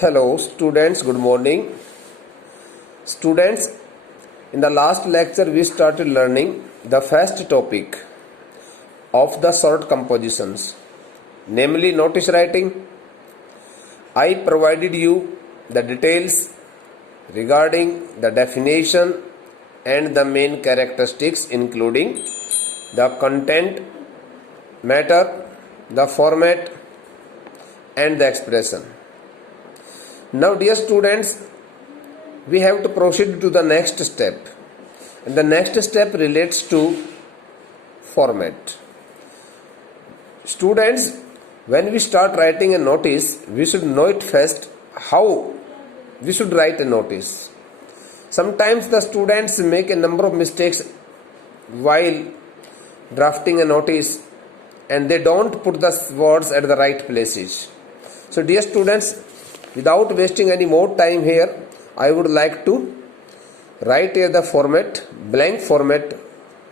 Hello students, good morning. Students, in the last lecture we started learning the first topic of the short compositions, namely notice writing. I provided you the details regarding the definition and the main characteristics, including the content, matter, the format and the expression. Now dear students, we have to proceed to the next step, and the next step relates to format. Students, when we start writing a notice, we should know it first how we should write a notice. Sometimes the students make a number of mistakes while drafting a notice, and they don't put the words at the right places. So dear students, without wasting any more time here, I would like to write here the format, blank format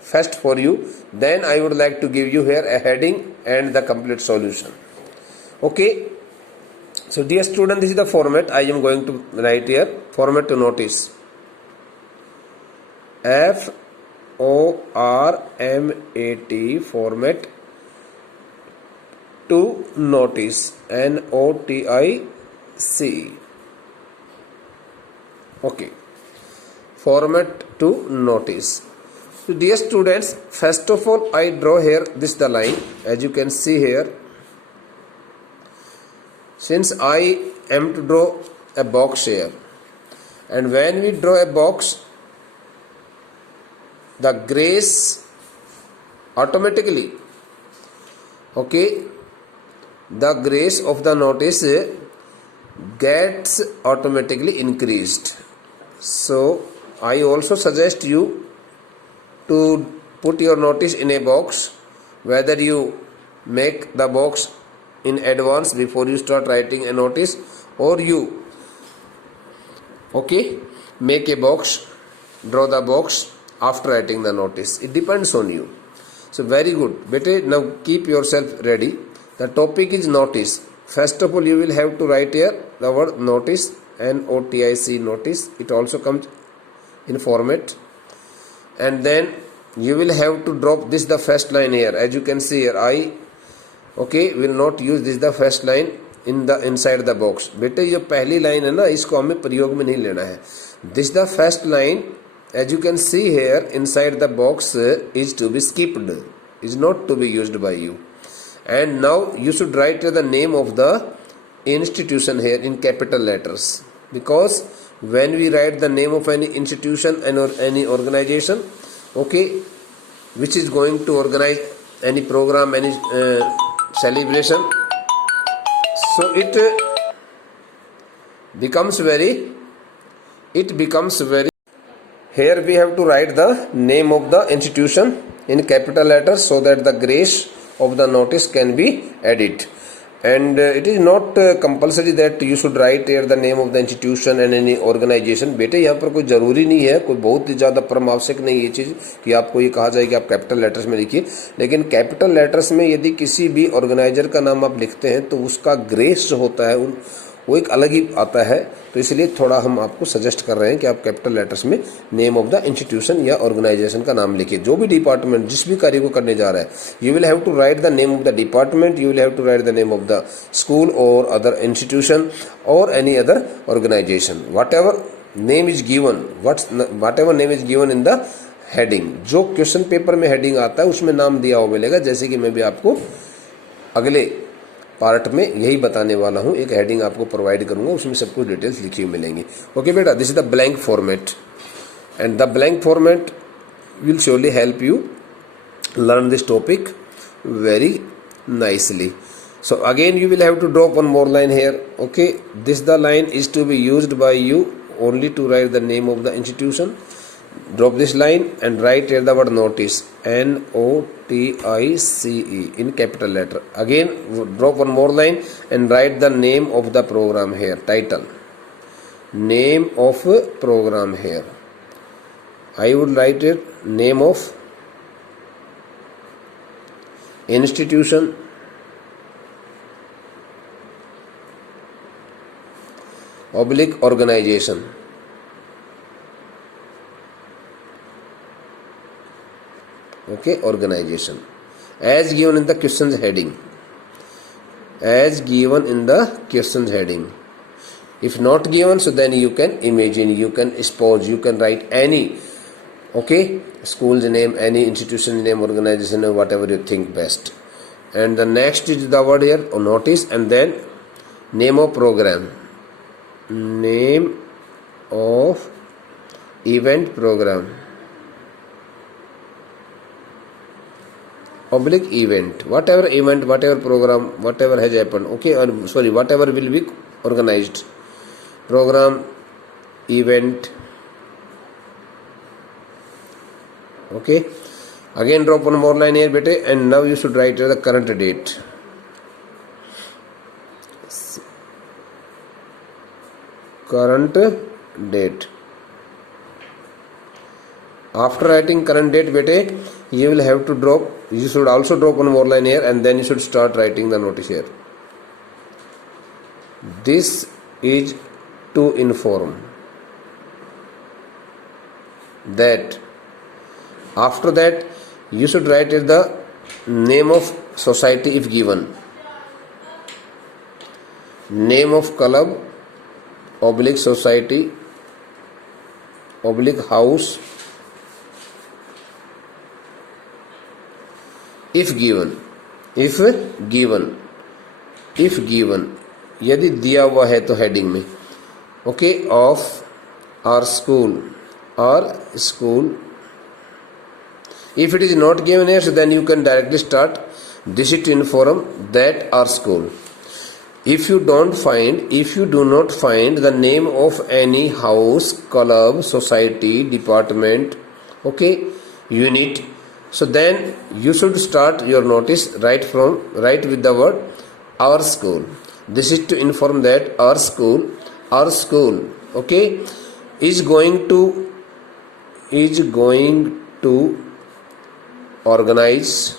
first for you. Then I would like to give you here a heading and the complete solution. Okay. So dear student, this is the format I am going to write here. Format to notice. Format, format to notice. Notice. Okay. Format to notice. So dear students, first of all I draw here this the line, as you can see here. Since I am to draw a box here, and when we draw a box, the grace automatically, okay, the grace of the notice gets automatically increased. So I also suggest you to put your notice in a box, whether you make the box in advance before you start writing a notice, or you make a box, draw the box after writing the notice. It depends on you. So very good. Better now keep yourself ready. The topic is notice. First of all, you will have to write here the word notice, N-O-T-I-C, notice. It also comes in format. And then you will have to drop this the first line here. As you can see here, I will not use this the first line in the inside the box. बेटे ये पहली line है ना, इसको हमें प्रयोग में नहीं लेना है. This the first line, as you can see here, inside the box is to be skipped, is not to be used by you. And now you should write the name of the institution here in capital letters, because when we write the name of any institution and or any organization, which is going to organize any program, any celebration, so it becomes very here we have to write the name of the institution in capital letters so that the grace of the notice can be added. And it is not compulsory that you should write here the name of the institution and any organization. बेटे यहाँ पर कोई ज़रूरी नहीं है, कोई बहुत ही ज़्यादा परम आवश्यक नहीं ये चीज़ कि आपको ये कहा जाए कि आप कैपिटल लेटर्स में लिखिए. लेकिन कैपिटल लेटर्स में यदि किसी भी ऑर्गेनाइजर का नाम आप लिखते हैं तो उसका ग्रेस जो होता है वो एक अलग ही आता है. तो इसलिए थोड़ा हम आपको सजेस्ट कर रहे हैं कि आप कैपिटल लेटर्स में नेम ऑफ द इंस्टीट्यूशन या ऑर्गेनाइजेशन का नाम लिखिए. जो भी डिपार्टमेंट जिस भी कार्य को करने जा रहा है, you will have to write the name of the department, you will have to write the name of the school और अदर इंस्टीट्यूशन और any other organisation. Whatever name is given in the heading. जो question paper में heading आता है उसमें नाम दिया हुआ मिलेगा, जैसे कि मैं भी आपको अगले पार्ट में यही बताने वाला हूं. एक हेडिंग आपको प्रोवाइड करूंगा, उसमें सब कुछ डिटेल्स लिखी हुई मिलेंगी. ओके बेटा, this is the blank format, and the blank format will surely help you learn this topic very nicely. So again you will have to drop one more line here. This the line is to be used by you only to write the name of the institution. Drop this line and write here the word notice, N-O-T-I-C-E, in capital letter. Again drop one more line and write the name of the program here, title, name of program here. I would write it name of institution, oblique organization. Okay, organization. As given in the questions heading. As given in the questions heading. If not given, so then you can imagine, you can suppose, you can write any, okay, school's name, any institution name, organization name, whatever you think best. And the next is the word here, notice, and then name of program, name of event program, oblique event, whatever program, whatever has happened, okay, or sorry, whatever will be organized, program, event, okay. Again drop one more line here bete, and now you should write the current date. Current date. After writing current date bete, you will have to drop, you should also drop one more line here, and then you should start writing the notice here. This is to inform that. After that you should write the name of society if given, name of club, oblique society, oblique house, if given, यदि दिया हुआ है तो heading में, okay, of our school. If it is not given here, so then you can directly start, this is to inform that our school. If you do not find the name of any house, club, society, department, okay, unit, so then you should start your notice right with the word our school. This is to inform that our school, okay, is going to organize.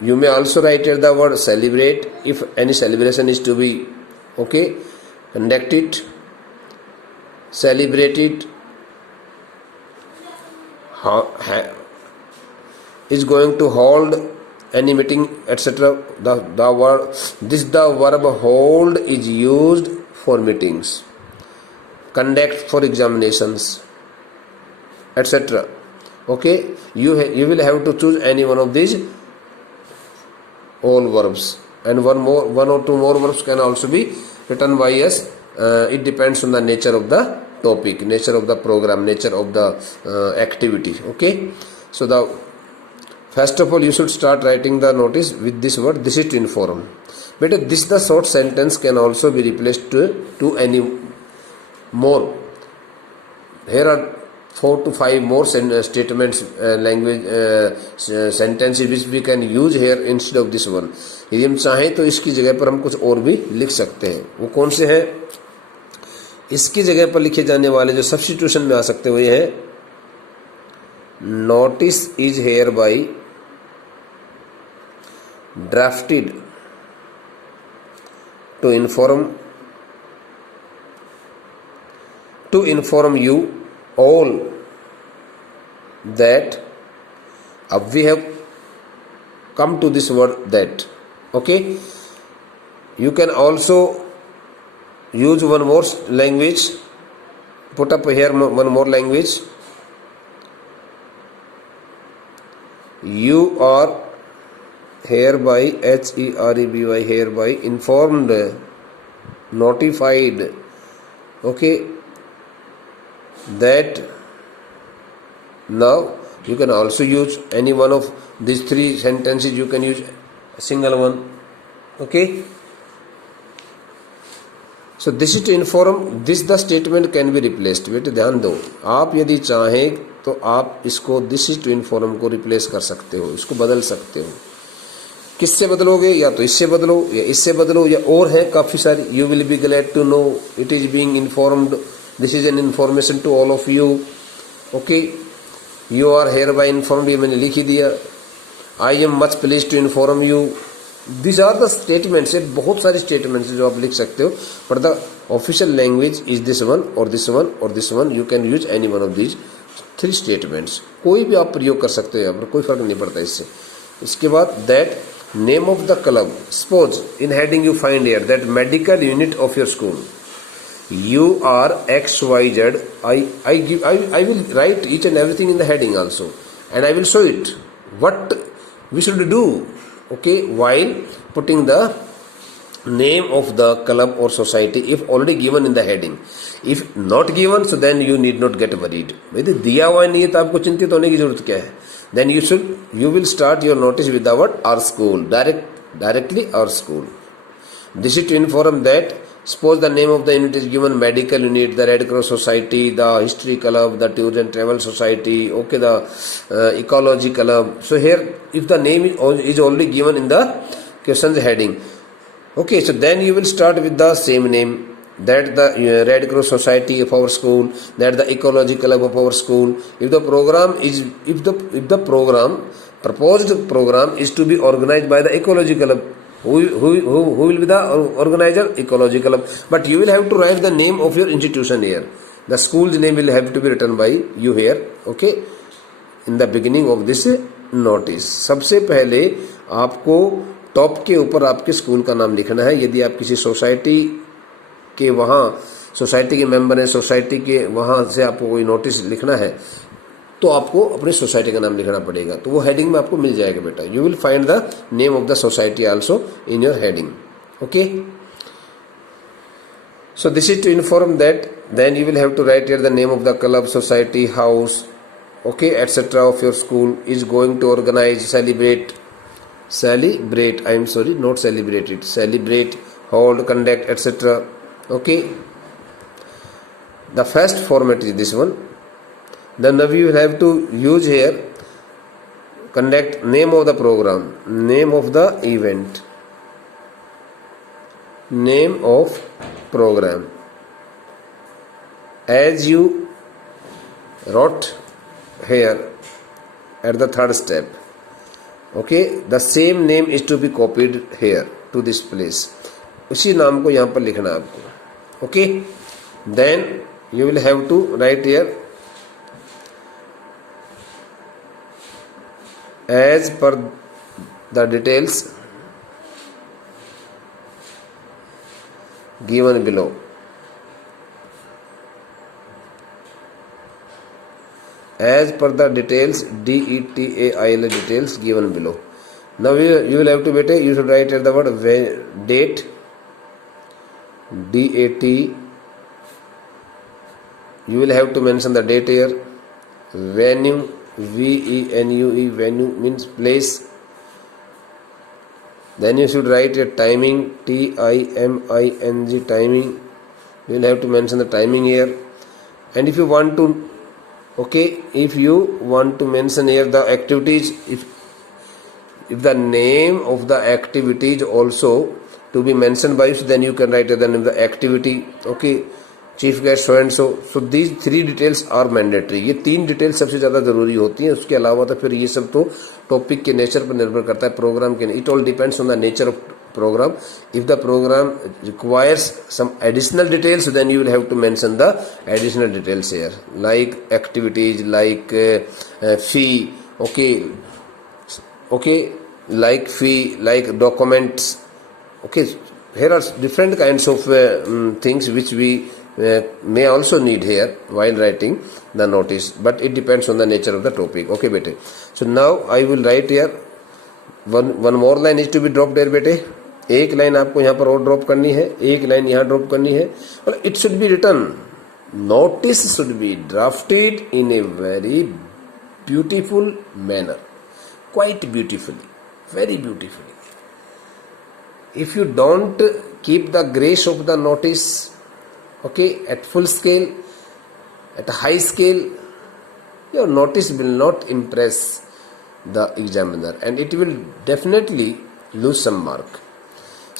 You may also write here the word celebrate if any celebration is to be, okay, conducted, celebrated, is going to hold any meeting, etc. The verb hold is used for meetings, conduct for examinations, etc. Okay, you will have to choose any one of these all verbs, and one or two more verbs can also be written by us. It depends on the nature of the topic, nature of the program, nature of the activity. Okay, so first of all you should start writing the notice with this word, this is to inform. But the short sentence can also be replaced to any more. Here are 4 to 5 more statements, language sentences which we can use here instead of this one. यदि हम चाहें तो इसकी जगह पर हम कुछ और भी लिख सकते हैं. वो कौन से हैं? इसकी जगह पर लिखे जाने वाले जो सब्स्टिट्यूशन में आ सकते हैं वो ये है, notice is hereby drafted to inform you all that. We have come to this word that. Okay, you can also use one more language, put up here one more language. You are hereby, HEREBY, hereby informed, notified, okay, that. Now you can also use any one of these 3 sentences. You can use a single one. Okay, so this is to inform. This the statement can be replaced. बेटे ध्यान दो, आप यदि चाहें तो आप इसको this is to inform को रिप्लेस कर सकते हो, इसको बदल सकते हो. किससे बदलोगे? या तो इससे बदलो या इससे बदलो, या और है काफी सारी. You will be glad to know it is being informed. This is an information to all of you. Okay, you are hereby informed, ये मैंने लिख ही दिया. I am much pleased to inform you, this are the statements, ये बहुत सारे statements जो आप लिख सकते हो, पर the official language is this one और दिस वन और this one, you can use any one of these 3 statements, कोई भी आप प्रयोग कर सकते हो यहाँ पर, कोई फर्क नहीं पड़ता इससे। इसके बाद that name of the club, suppose in heading you find here that medical unit of your school, you are XYZ, I will write each and everything in the heading also, and I will show it what we should do, okay, while putting the name of the club or society if already given in the heading. If not given, so then you need not get worried. यदि दिया हुआ नहीं है तो आपको चिंतित होने की जरूरत क्या है? Then you will start your notice with the word our school, directly our school. This is to inform that suppose the name of the unit is given medical unit, the Red Cross Society, the history club, the tours and travel society, okay, the ecology club. So here if the name is already given in the question's heading, okay, so then you will start with the same name, that the Red Cross Society of our school, that the ecology club of our school. If the proposed program is to be organized by the ecology club, who will be the organizer? Ecology club. But you will have to write the name of your institution here. The school's name will have to be written by you here, okay, in the beginning of this notice. सबसे पहले आपको top के ऊपर आपके school का नाम लिखना है। यदि आप किसी सोसाइटी के वहाँ सोसाइटी के मेंबर हैं, सोसाइटी के वहाँ से आपको कोई नोटिस लिखना है तो आपको अपनी सोसाइटी का नाम लिखना पड़ेगा, तो वो हेडिंग में आपको मिल जाएगा बेटा। You will find the name of the society also in your heading, okay. So this is to inform that then you will have to write here the name of the club, society, house, okay, etcetera of your school is going to organise, celebrate, I am sorry, not celebrated, celebrate, hold, conduct, etcetera, okay. The first format is this one. Then now you will have to use here conduct, name of the program, name of the event, name of program. As you wrote here at the third step, okay, the same name is to be copied here to this place. उसी नाम को यहाँ पर लिखना है आपको, okay. Then you will have to write here as per the details given below. As per the details, DETAIL, details given below. Now you will have to you should write here the word date, DAT. You will have to mention the date here. Venue, VENUE, venue means place. Then you should write a timing, TIMING, timing. You will have to mention the timing here. And if you want to, okay, if you want to mention here the activities, if the name of the activity is also to be mentioned by you, so then you can write the name of the activity, okay, chief guest so and so. So these 3 details are mandatory. ये 3 details सबसे ज़्यादा ज़रूरी होती हैं. उसके अलावा तो फिर ये सब तो टॉपिक के नेचर पर निर्भर करता है, प्रोग्राम के. It all depends on the nature of program. If the program requires some additional details, then you will have to mention the additional details here, like activities, like fee, okay, like fee, like documents, okay. Here are different kinds of things which we may also need here while writing the notice, but it depends on the nature of the topic, okay bete. So now I will write here one more line is to be dropped here bete. एक line आपको यहाँ पर और drop करनी है, एक line यहाँ drop करनी है. It should be written, notice should be drafted in a very beautiful manner, quite beautifully, very beautifully. If you don't keep the grace of the notice, okay, at full scale, at a high scale, your notice will not impress the examiner and it will definitely lose some mark.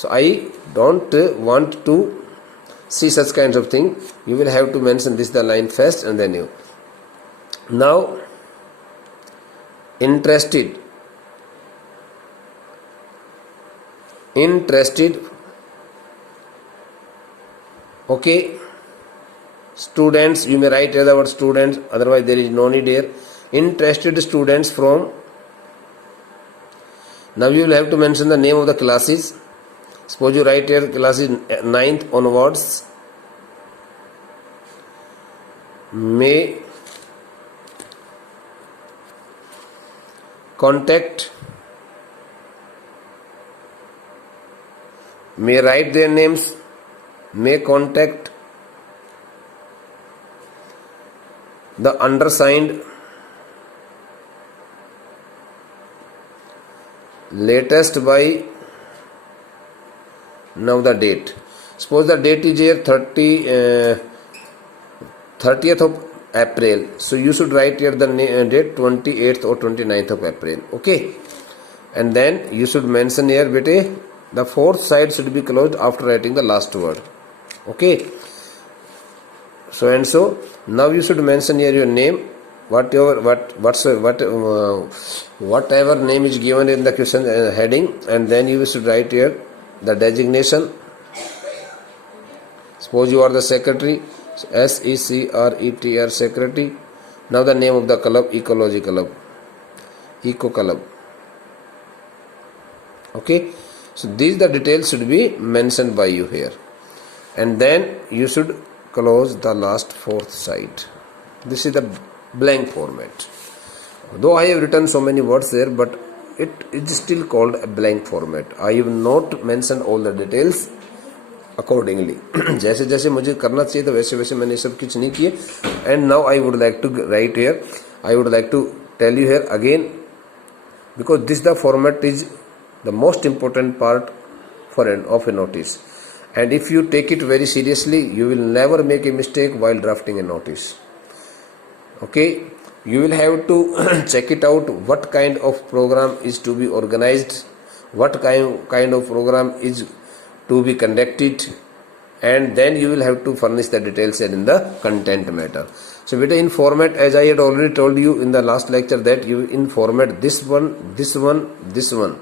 So I don't want to see such kinds of thing. You will have to mention this the line first and then you. Now, interested interested, okay, students, you may write here the word students, otherwise there is no need here. Interested students from, now you will have to mention the name of the classes. Suppose you write here classes 9th onwards may contact, may write their names, may contact the undersigned latest by, now the date. Suppose the date is here 30th of April. So you should write here the date 28th or 29th of April. Okay. And then you should mention here, bete, the fourth side should be closed after writing the last word. Okay. So and so. Now you should mention here your name, whatever name is given in the question heading, and then you should write here the designation. Suppose you are the secretary, SECRETR, secretary. Now the name of the club, ecology club, eco club. Okay, so these the details should be mentioned by you here, and then you should close the last fourth side. This is the blank format. Though I have written so many words there, but it is still called a blank format. I have not mentioned all the details accordingly. जैसे जैसे मुझे करना चाहिए तो वैसे वैसे मैंने सब कुछ नहीं किए. And now I would like to write here, I would like to tell you here again, because this the format is the most important part of a notice, and if you take it very seriously, you will never make a mistake while drafting a notice. Okay, you will have to check it out, what kind of program is to be organized, what kind of program is to be conducted, and then you will have to furnish the details in the content matter. So beta, in format, as I had already told you in the last lecture, that you in format this one.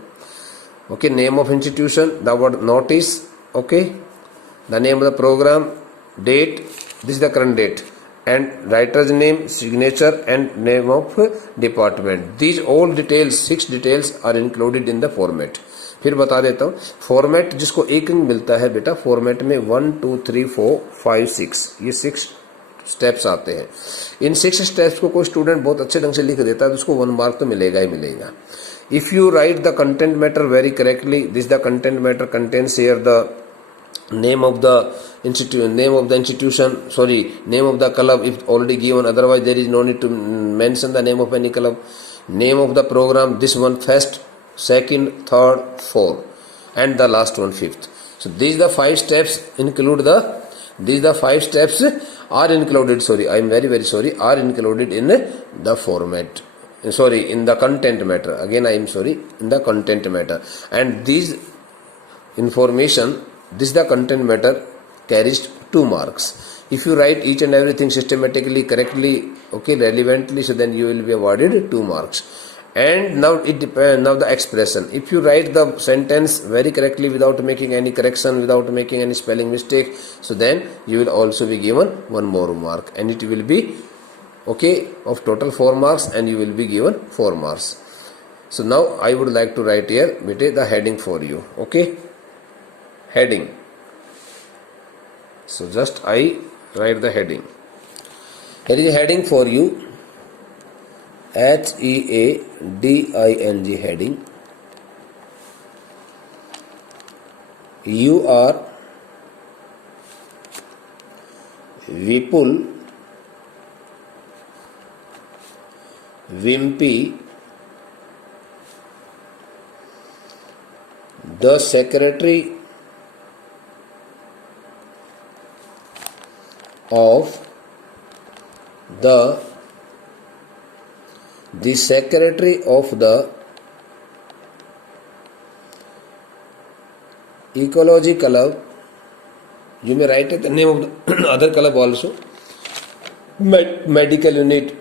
Okay, name of institution, the word notice, okay, the name of the program, date, this is the current date, and writer's name, signature, and name of department. These all details, 6 details are included in the format. फिर बता देता हूँ, format जिसको एक अंक मिलता है बेटा, फॉर्मेट में 1 2 3 4 5 6 ये 6 स्टेप्स आते हैं. इन 6 स्टेप्स को कोई स्टूडेंट बहुत अच्छे ढंग से लिख देता है तो उसको 1 मार्क तो मिलेगा ही मिलेगा. If you write the content matter very correctly, this the content matter contains here the name of the institution, name of the club if already given, otherwise there is no need to mention the name of any club. Name of the program, this one first, second, third, fourth, and the last one fifth. So these the 5 steps are included in the format. In the content matter. Again, in the content matter. And these information, this the content matter carries 2 marks. If you write each and everything systematically, correctly, okay, relevantly, so then you will be awarded 2 marks. And now it depends. Now the expression. If you write the sentence very correctly without making any correction, without making any spelling mistake, so then you will also be given 1 more mark, and it will be okay of total 4 marks, and you will be given 4 marks. So now I would like to write here the heading for you. Okay, heading. So just I write the heading. Here is a heading for you, HEADING, heading. You are Vipul Wimpy, the secretary of the ecology club. You may write the name of the other club also. Medical unit,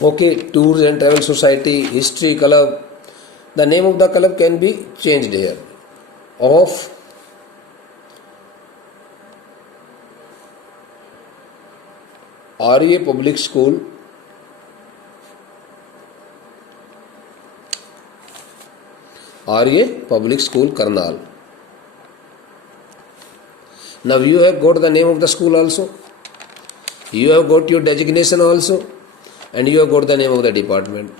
okay, tours and travel society, history club. The name of the club can be changed here. of RA Public School Karnal. Now you have got the name of the school also, you have got your designation also, and you have got the name of the department.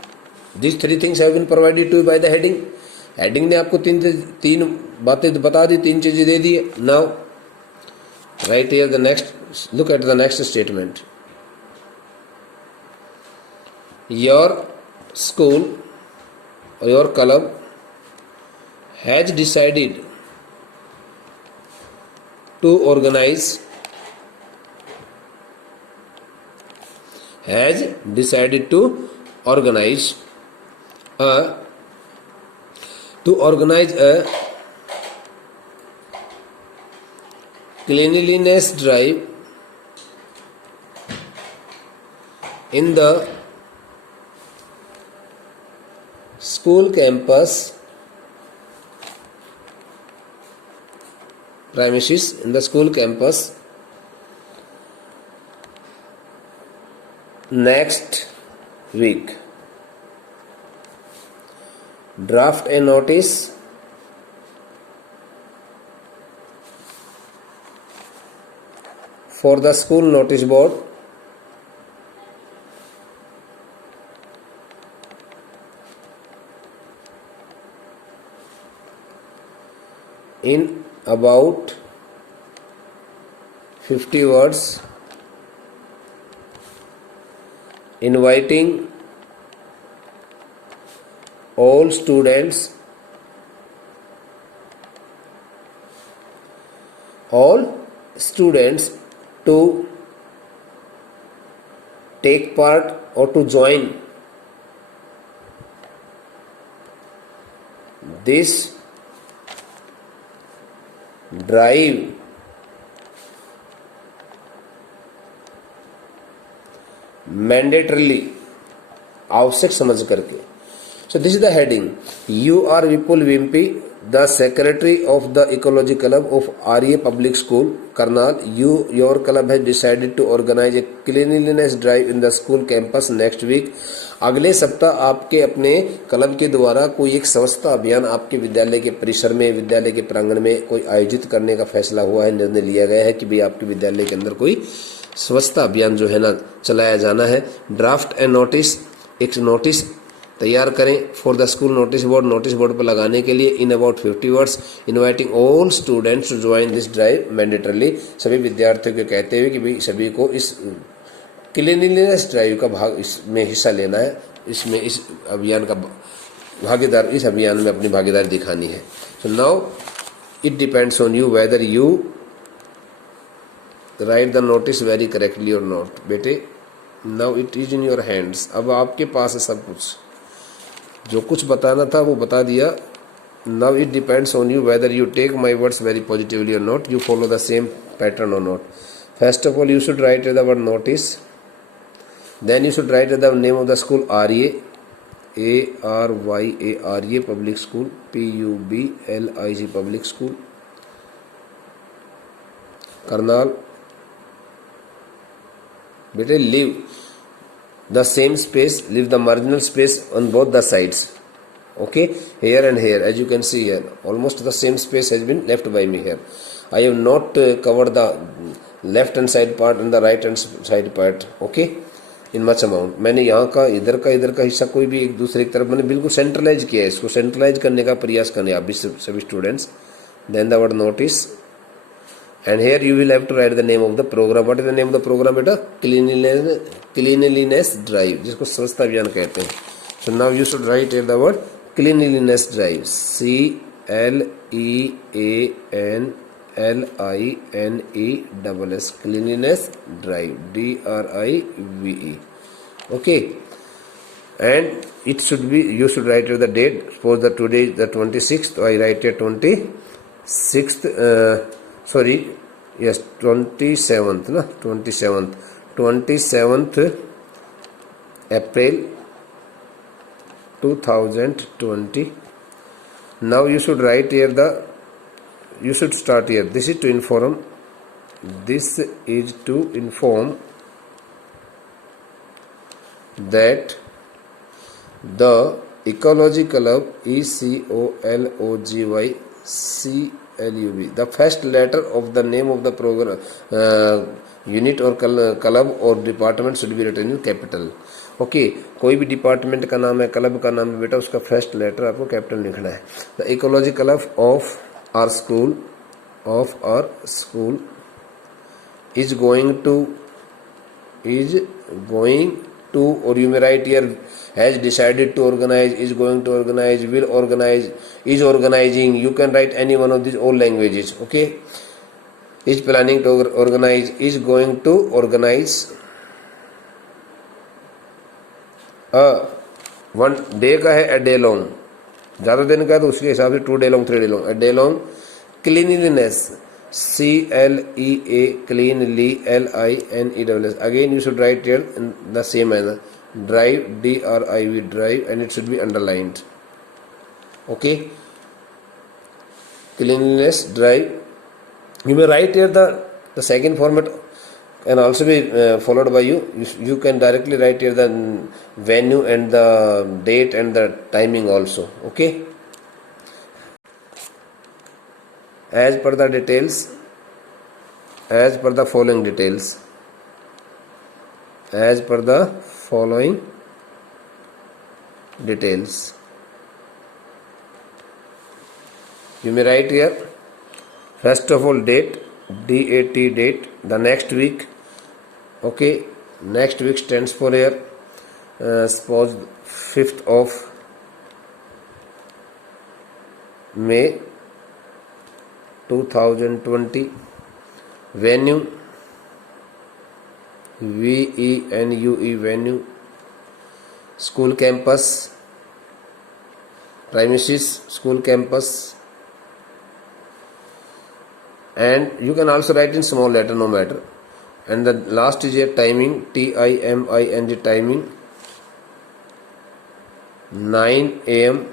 These three things have been provided to you by the heading. Heading ने आपको तीन बातें बता दी, तीन चीजें दे दी. Now right here the next, look at the next statement. Your school or your club has decided to organize a cleanliness drive in the school campus premises, next week. Draft a notice for the school notice board in about 50 words, inviting all students to take part or to join this drive mandatorily, आवश्यक समझ करके. So this is the heading. You are Vipul Vimpi, the secretary of the ecology club of RA Public School Karnal. Your club has decided to organize a cleanliness drive in the school campus next week. अगले सप्ताह आपके अपने club के द्वारा कोई एक स्वच्छता अभियान आपके विद्यालय के परिसर में, विद्यालय के प्रांगण में कोई आयोजित करने का फैसला हुआ है, निर्णय लिया गया है कि भाई आपके विद्यालय के अंदर कोई स्वच्छता अभियान जो है ना चलाया जाना है. ड्राफ्ट ए नोटिस, एक नोटिस तैयार करें for the school notice board, notice board पर लगाने के लिए, in about 50 words, inviting all students to join this drive mandatorily. सभी विद्यार्थियों को कहते हुए कि भाई सभी को इस क्लीनलीनेस ड्राइव का भाग इसमें हिस्सा लेना है, इसमें इस अभियान का भागीदार, इस अभियान में अपनी भागीदारी दिखानी है. So now it depends on you whether you right the notice very correctly और नॉट. बेटे now it is in your hands. अब आपके पास है सब कुछ, जो कुछ बताना था वो बता दिया. Now it depends on you whether you take my words very positively और not, you follow the same pattern और not. First of all you should write the word notice, then you should write the name of the school RA, ARYA public school, PUBLIC public school Karnal. बेटे leave the same space, leave the marginal space on both the sides. Okay, here and here, as you can see here, almost the same space has been left by me here. I have not covered the left hand side part and the right hand side part. Okay, in much amount. मैंने यहाँ का इधर का हिस्सा कोई भी एक दूसरे की तरफ मैंने बिल्कुल सेंट्रलाइज किया है. इसको सेंट्रलाइज करने का प्रयास करें आप भी सभी students. Then the word notice, and here you will have to write the name of the program. What is the name of the program बेटा? Cleanliness drive, जिसको स्वच्छता अभियान कहते हैं. So now you should write the word cleanliness drive, CLEANLINESS, cleanliness drive, DRIVE. Okay, and it should be, you should write the date. Suppose that today is the 26th, I write it 26th, 27th na, 27th April 2020. Now you should write here the you should start here. This is to inform. This is to inform that the Ecology Club, ECOLOGY CLUB, the first letter of the name of the program unit or club or department should be written in capital. Okay कोई भी department का नाम है, club का नाम है बेटा, उसका फर्स्ट लेटर आपको कैपिटल लिखना है. The ecology club of our school is going to, or you may write here, has decided to organize, is going to organize, will organize, is organizing. You can write any one of these all languages. Okay, is planning to organize, is going to organize. One day का है, a day long. ज़्यादा दिन का है तो उसके हिसाब से 2 day long, 3 day long. A day long. Cleanliness, CLEA, cleanly, LINESS. Again you should write here in the same manner. Drive, DRIV, drive, and it should be underlined. Okay, cleanliness, drive. You may write here the second format can also be followed by you. You can directly write here the venue and the date and the timing also. Okay, as per the details, as per the following details, as per the following details. You may write here first of all date, DAT, date, the next week. Okay, next week stands for here suppose 5th of May 2020. Venue, VENUE, venue. School campus, premises, school campus. And you can also write in small letter, no matter. And the last is here timing, TIMING, timing, 9 a.m.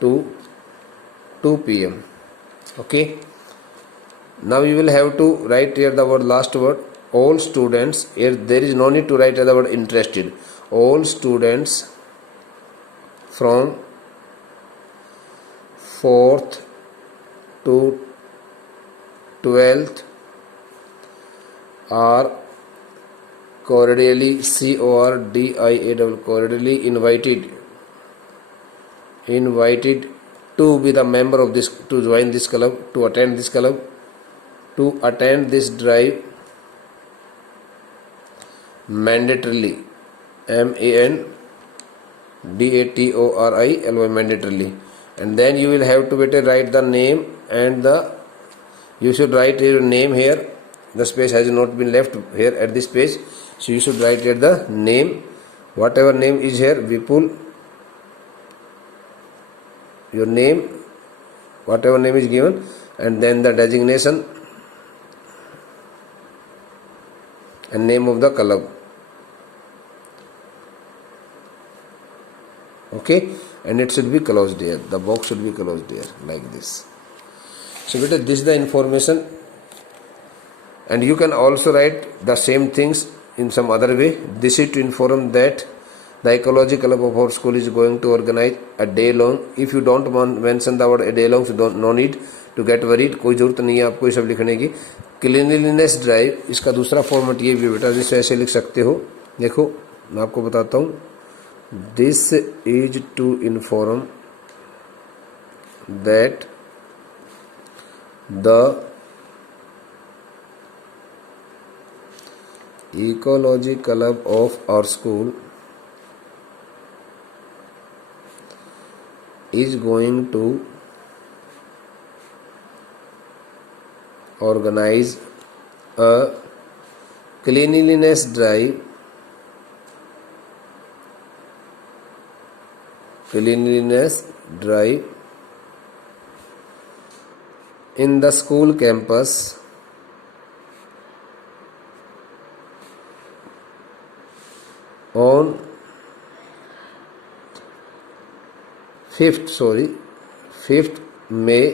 to 2 p.m. Okay, now you will have to write here the word, last word, all students. Here there is no need to write the word interested. All students from 4th to 12th are cordially, cordially invited to be the member of this, to join this club, to attend this club, to attend this drive mandatorily, MANDATORILY, mandatorily. And then you will have to write the name and you should write your name here. The space has not been left here at this page, so you should write here the name, whatever name is here, Vipul, your name, whatever name is given, and then the designation and name of the club. Okay, and it should be closed here, the box should be closed here like this. So beta, this is the information, and you can also write the same things in some other way. This is to inform that the ecology club of our school is going to organize a day long. If you don't mention the word a day long, so no need to get worried, कोई जरूरत नहीं है आपको ये सब लिखने की. Cleanliness drive, इसका दूसरा फॉर्मेट ये भी बेटा, जिससे ऐसे लिख सकते हो. देखो मैं आपको बताता हूँ. This is to inform that the ecology club of our school is going to organize a cleanliness drive in the school campus on 5th May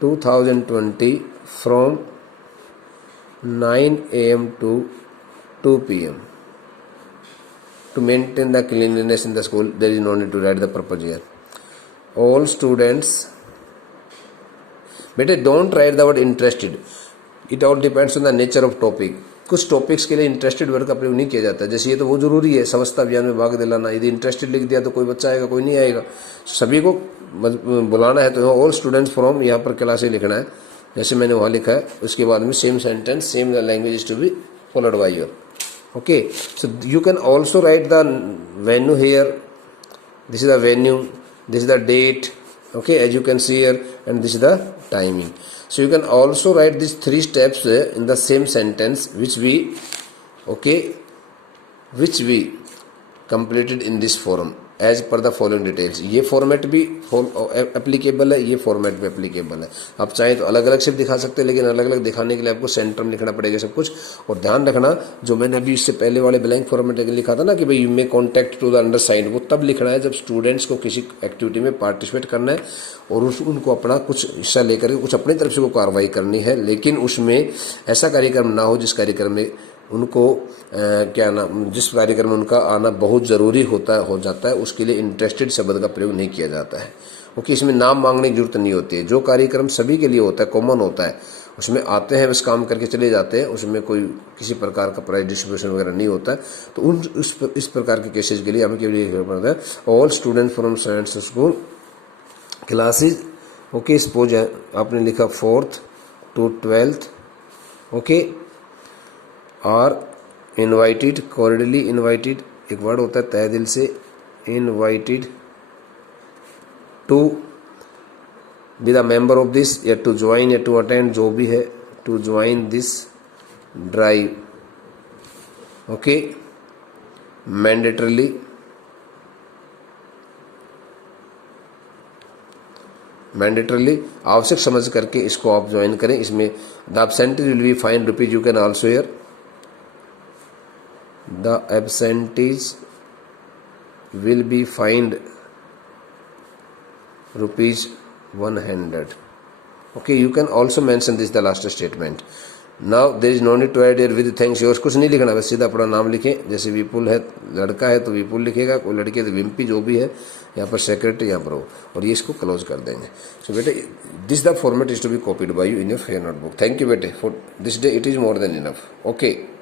2020 from 9 a.m. to 2 p.m. To maintain the cleanliness in the school, there is no need to write the purpose here. All students, बेटे don't write the word interested. It all depends on the nature of topic. कुछ topics के लिए interested word का प्रयोग नहीं किया जाता, जैसे ये तो बहुत जरूरी है, समझता अभियान में भाग दिलाना। यदि इंटरेस्टेड लिख दिया तो कोई बच्चा आएगा, कोई नहीं आएगा। सभी को बुलाना है तो ऑल स्टूडेंट्स फ्रॉम यहाँ पर क्लासे लिखना है, जैसे मैंने वहाँ लिखा है। उसके बाद में same sentence, same language is to be followed by your. Okay, so you can also write the venue here, this is the venue, this is the date, okay, as you can see here, and this is the timing. So you can also write these 3 steps in the same sentence which we completed in this forum as per the following details. ये format भी applicable है, ये format भी applicable है। आप चाहें तो अलग अलग से दिखा सकते हैं, लेकिन अलग अलग दिखाने के लिए आपको सेंटर में लिखना पड़ेगा सब कुछ। और ध्यान रखना, जो मैंने अभी इससे पहले वाले ब्लैंक फॉर्मेट लिखा था ना कि भाई you may contact to the undersigned, वो तब लिखना है जब स्टूडेंट्स को किसी एक्टिविटी में पार्टिसिपेट करना है और उनको अपना कुछ हिस्सा लेकर के कुछ अपनी तरफ से वो कार्रवाई करनी है, लेकिन उसमें ऐसा कार्यक्रम ना हो जिस कार्यक्रम में उनको जिस कार्यक्रम में उनका आना बहुत ज़रूरी हो जाता है, उसके लिए इंटरेस्टेड शब्द का प्रयोग नहीं किया जाता है। ओके, इसमें नाम मांगने की जरूरत नहीं होती है। जो कार्यक्रम सभी के लिए होता है, कॉमन होता है, उसमें आते हैं, बस काम करके चले जाते हैं, उसमें कोई किसी प्रकार का प्राइज डिस्ट्रीब्यूशन वगैरह नहीं होता है। तो इस प्रकार के केसेज के लिए हमें केवल ये पड़ता है, all student from science school classes. Okay, suppose आपने लिखा 4th to 12th, okay, are invited, cordially invited, एक वर्ड होता है तहे दिल से, invited to be the member of this, या टू ज्वाइन या टू अटेंड, जो भी है, to join this drive. Okay, mandatorily, आवश्यक समझ करके इसको आप ज्वाइन करें। इसमें the absentees will be fine rupees, you can also here the absentees will be fined ₹100. Okay, you can also mention this the last statement. Now there is no need to add here with thanks yours, कुछ नहीं लिखना, बस सीधा अपना नाम लिखें। जैसे विपुल है, लड़का है तो विपुल लिखेगा, कोई लड़की है तो विम्पी, जो भी है यहाँ पर सेक्रेटरी यहाँ पर हो, और ये इसको क्लोज कर देंगे। सो बेटे, this the format is to be copied by you in your fair notebook. Thank you बेटे for this day, it is more than enough. Okay.